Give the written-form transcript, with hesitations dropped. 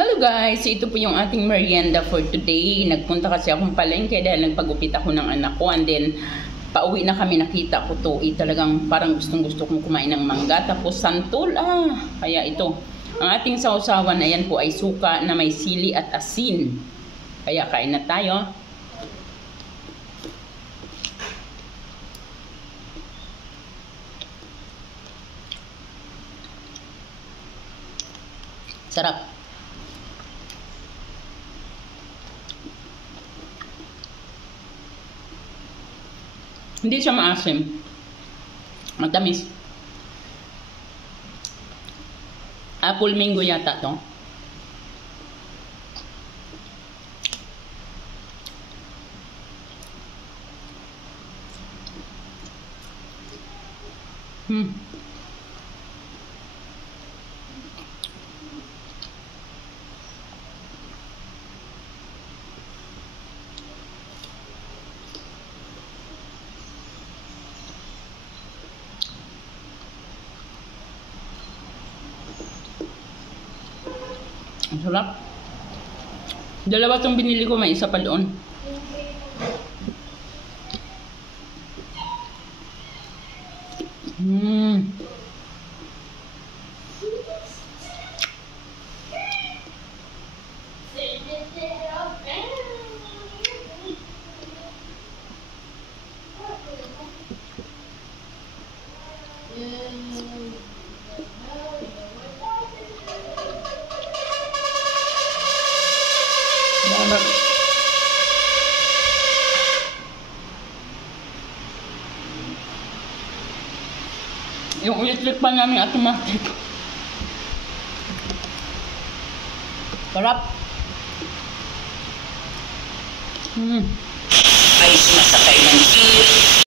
Hello guys! Ito po yung ating merienda for today. Nagpunta kasi akong palengke dahil nagpagupit ako ng anak ko. And then, pauwi na kami, nakita ko to. Talagang parang gustong-gusto kong kumain ng mangga. Tapos santol, kaya ito. Ang ating sausawan, ayan po ay suka na may sili at asin. Kaya kain na tayo. Sarap. Hindi siya maasim. Matamis. Apple mango yata to. Ang sarap. Dalawa tong binili ko, may isa pa doon. Yung electric pan namin automatic. Sarap. Ay, masarap.